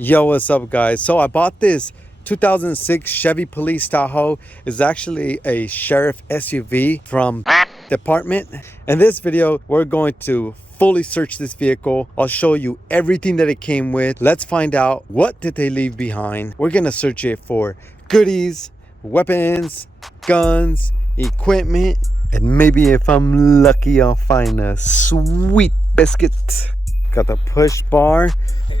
Yo, what's up, guys? So I bought this 2006 Chevy Police Tahoe. It's actually a sheriff SUV from department. In this video, we're going to fully search this vehicle. I'll show you everything that it came with. Let's find out what did they leave behind. We're gonna search it for goodies, weapons, guns, equipment, and maybe if I'm lucky, I'll find a sweet biscuit. Got the push bar.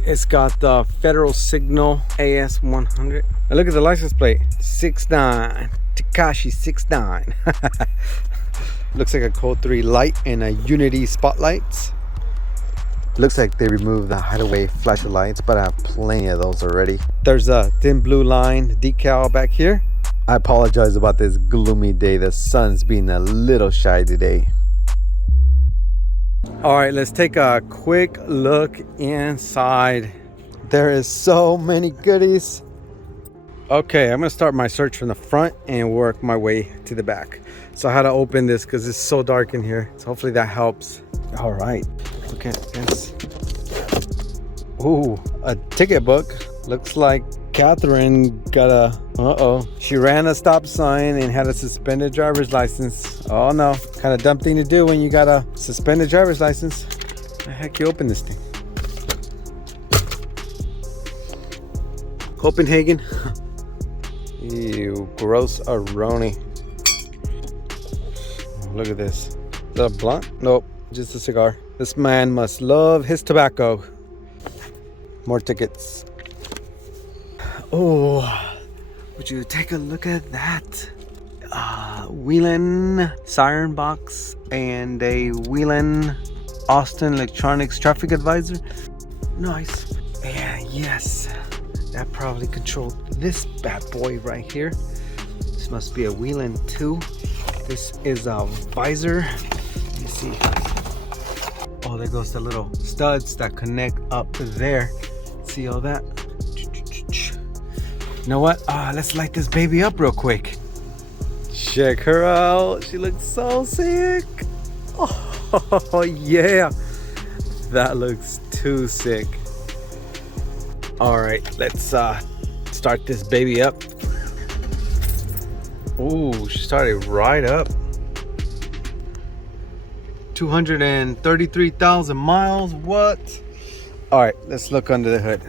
It's got the Federal Signal AS100. And look at the license plate. 69. Takashi 69. Looks like a Code 3 light and a Unity spotlights. Looks like they removed the hideaway flashing lights, but I have plenty of those already. There's a thin blue line decal back here. I apologize about this gloomy day. The sun's being a little shy today. All right, let's take a quick look inside. There is so many goodies. Okay, I'm gonna start my search from the front and work my way to the back. So I had to open this because it's so dark in here. So hopefully that helps. All right, look at this. Ooh, a ticket book. Looks like Catherine got a, she ran a stop sign and had a suspended driver's license. Oh no, kind of dumb thing to do when you got a suspended driver's license. The heck you open this thing? Copenhagen. Ew, gross aroni. Look at this. Is that a blunt? Nope, just a cigar. This man must love his tobacco. More tickets. Oh, would you take a look at that? Whelen siren box and a Whelen Austin Electronics traffic advisor. Nice. And yes, that probably controlled this bad boy right here. This must be a Whelen 2. This is a visor. Let me see. Oh, there goes the little studs that connect up there. See all that? You know what? Let's light this baby up real quick. Check her out. She looks so sick. Oh, yeah. That looks too sick. All right, let's start this baby up. Ooh, she started right up. 233,000 miles. What? All right, let's look under the hood.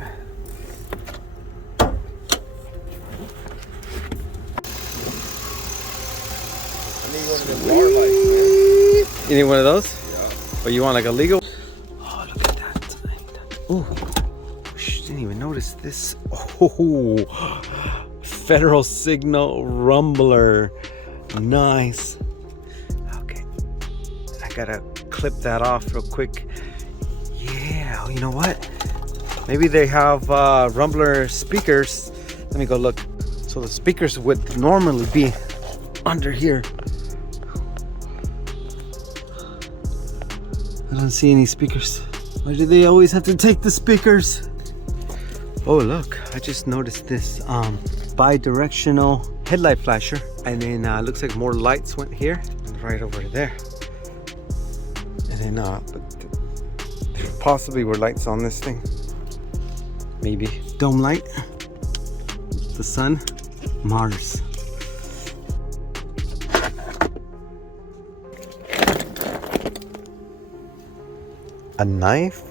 You need one of those? Yeah. Or you want like a legal? Oh, look at that. Ooh. Didn't even notice this. Oh, Federal Signal Rumbler. Nice. Okay. I gotta clip that off real quick. Yeah, you know what? Maybe they have Rumbler speakers. Let me go look. So the speakers would normally be under here. I don't see any speakers. Why do they always have to take the speakers? Oh look, I just noticed this bi-directional headlight flasher, and then looks like more lights went here and right over there. And then there possibly were lights on this thing. Maybe dome light, the sun, Mars. A knife?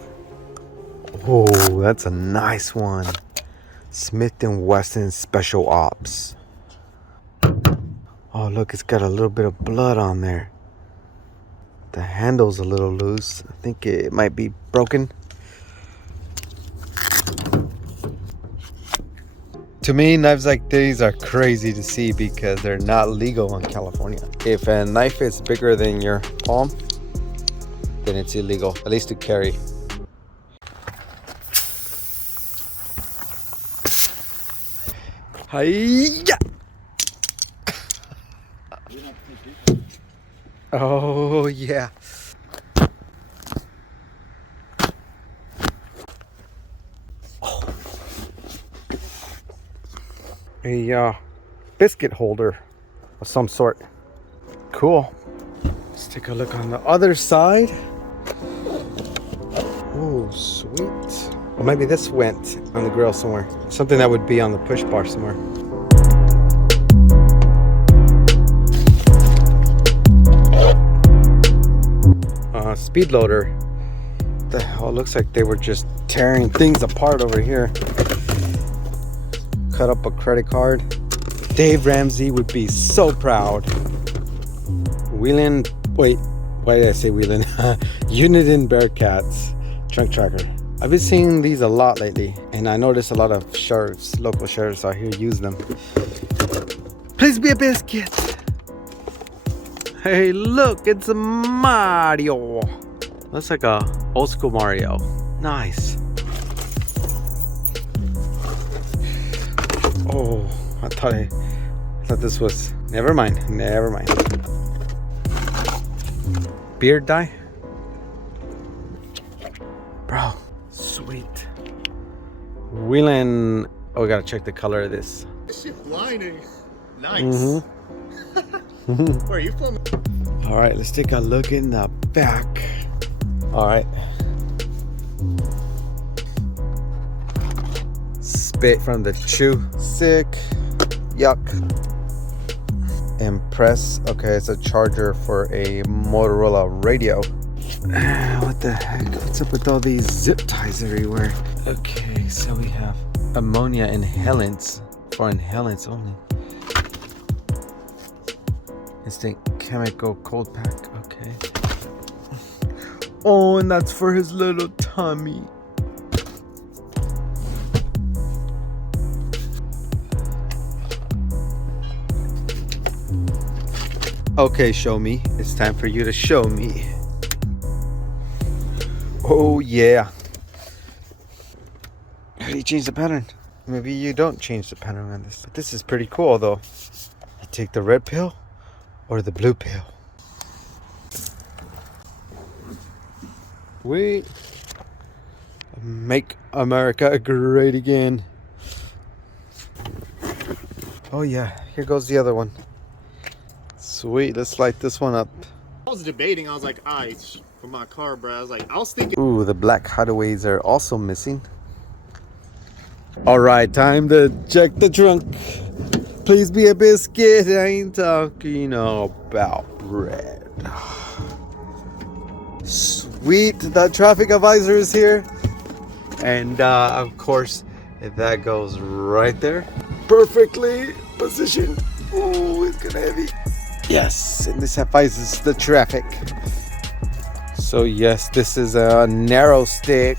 Oh, that's a nice one. Smith & Wesson Special Ops. Oh, look, it's got a little bit of blood on there. The handle's a little loose. I think it might be broken. To me, knives like these are crazy to see because they're not legal in California. If a knife is bigger than your palm, then it's illegal, at least to carry. Hi-ya! Oh yeah. Oh. A biscuit holder of some sort. Cool. Let's take a look on the other side. Oh, sweet. Or maybe this went on the grill somewhere. Something that would be on the push bar somewhere. Speed loader. The hell, looks like they were just tearing things apart over here. Cut up a credit card. Dave Ramsey would be so proud. Wheeling, wait, why did I say Wheeling? Uniden Bearcats trunk tracker. I've been seeing these a lot lately, and I noticed a lot of sheriffs, local sheriffs out here use them. Please be a biscuit. Hey, look, it's a Mario. Looks like a old school Mario. Nice. Oh, I thought this was. Never mind. Beard dye, bro. Sweet. Wheeling. Oh, we gotta check the color of this. This shit blinding. Nice. Where are you from? All right, let's take a look in the back. All right. Spit from the chew. Sick. Yuck. Impress. Okay, it's a charger for a Motorola radio. What the heck? What's up with all these zip ties everywhere? Okay, so we have ammonia inhalants for inhalants only. Instant chemical cold pack. Okay. Oh, and that's for his little tummy. Okay, show me. It's time for you to show me. Oh yeah. How do you change the pattern? Maybe you don't change the pattern on this. But this is pretty cool though. You take the red pill or the blue pill. We make America great again. Oh yeah, here goes the other one. Sweet, let's light this one up. I was debating, I was like, it's for my car, bro. I was thinking. Ooh, the black hideaways are also missing. All right, time to check the trunk. Please be a biscuit. I ain't talking about bread. Sweet, the traffic advisor is here. And of course, that goes right there. Perfectly positioned. Ooh, it's kind of heavy. Yes, and this advises the traffic. So yes, this is a narrow stick.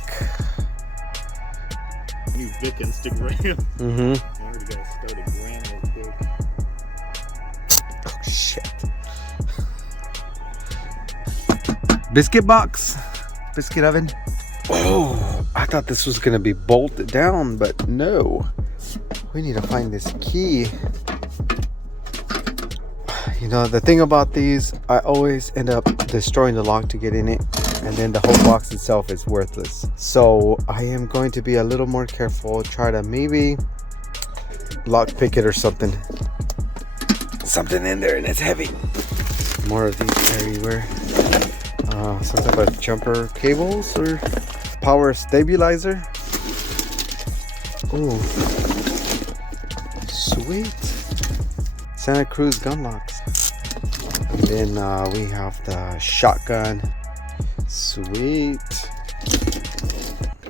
New Vic Instagram. Mm-hmm. I already got started gram real quick. Oh shit. Biscuit box. Biscuit oven. Oh, I thought this was gonna be bolted down, but no. We need to find this key. You know, the thing about these, I always end up destroying the lock to get in it, and then the whole box itself is worthless. So I am going to be a little more careful, try to maybe lock pick it or something. Something in there and it's heavy. More of these everywhere. Some type of jumper cables or power stabilizer. Oh, sweet. Santa Cruz gun locks. And then we have the shotgun. Sweet.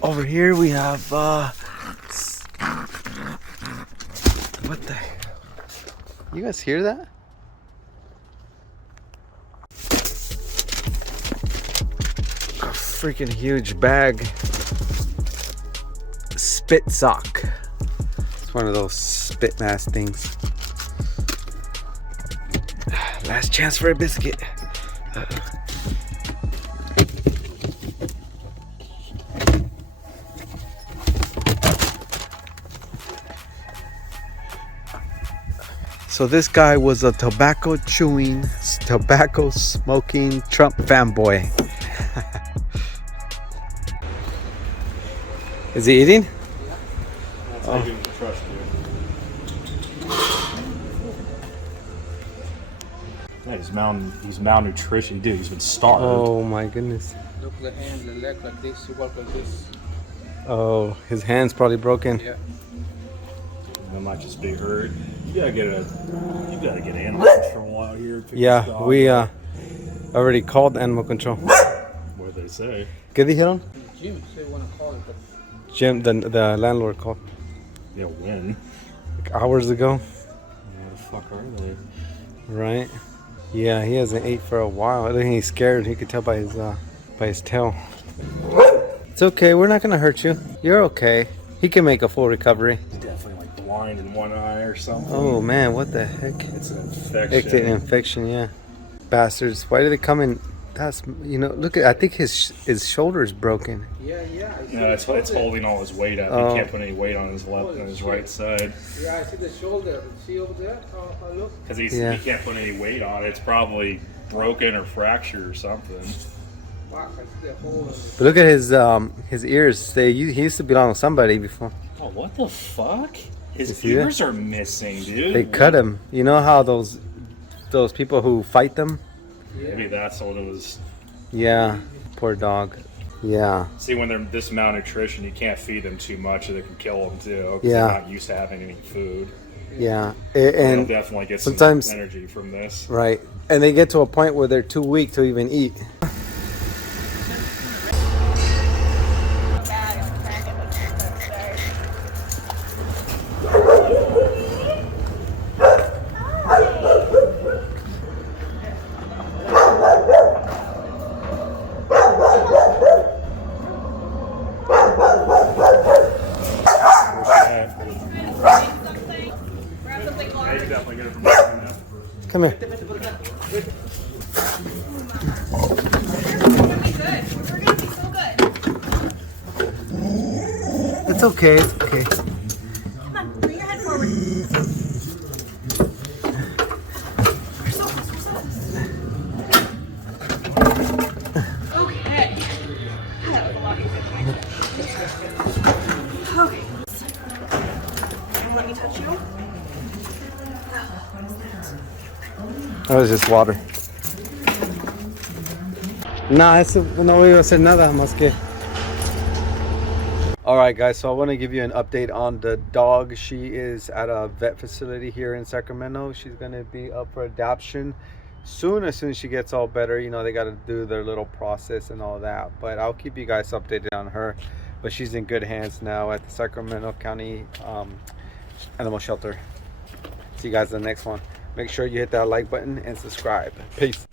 Over here we have what the hell? You guys hear that? A freaking huge bag. Spit sock. It's one of those spit mask things. Last chance for a biscuit. So this guy was a tobacco chewing, tobacco smoking Trump fanboy. Is he eating? That's how you can trust you. He's malnutrition, dude. He's been starved. Oh my goodness. Look the hand, the leg like this, you walk like this. Oh, his hand's probably broken. Yeah. That might just be hurt. You gotta get animal control out here. Pick this Yeah, dog we up. already called animal control. What do they say? ¿Qué dijeron? Jim said want to call it, but Jim, the landlord called Yeah, when? like hours ago. Where the fuck are they? Right? Yeah, he hasn't ate for a while. I think he's scared. He could tell by his tail. It's okay. We're not gonna hurt you. You're okay. He can make a full recovery. He's definitely like blind in one eye or something. Oh man, what the heck? It's an infection. It's an infection, yeah. Bastards. Why do they come in? That's look at. I think his shoulder is broken. yeah. No, it's holding all his weight up. Oh. He can't put any weight on his left and his right side Yeah, I see the shoulder. See over there? How look? because Yeah. he can't put any weight on it. It's probably broken or fractured or something. Wow, I see the hole. But look at his ears. He used to belong to somebody before. Oh, what the fuck? You His see that? ears are missing, dude. They cut him. You know how those people who fight them? Maybe that's what it was. Yeah. Poor dog. Yeah. See, when they're this malnutrition, you can't feed them too much, or they can kill them too. 'Cause Yeah. they're not used to having any food. Yeah. They'll And definitely get sometimes- some energy from this. right. And they get to a point where they're too weak to even eat. Grab something Yeah, large. you definitely get it from there. Come here. We're gonna be good. We're gonna be so good. It's okay. It's okay. Come on, bring your head forward. Okay. That was a lot easier than I thought. Okay. And let me touch you. That was just water. Nah, eso no iba a hacer nada más que. Alright guys, so I want to give you an update on the dog. She is at a vet facility here in Sacramento. She's going to be up for adoption soon, as soon as she gets all better. You know, they got to do their little process and all that. But I'll keep you guys updated on her. But she's in good hands now at the Sacramento County Animal Shelter. See you guys in the next one. Make sure you hit that like button and subscribe. Peace.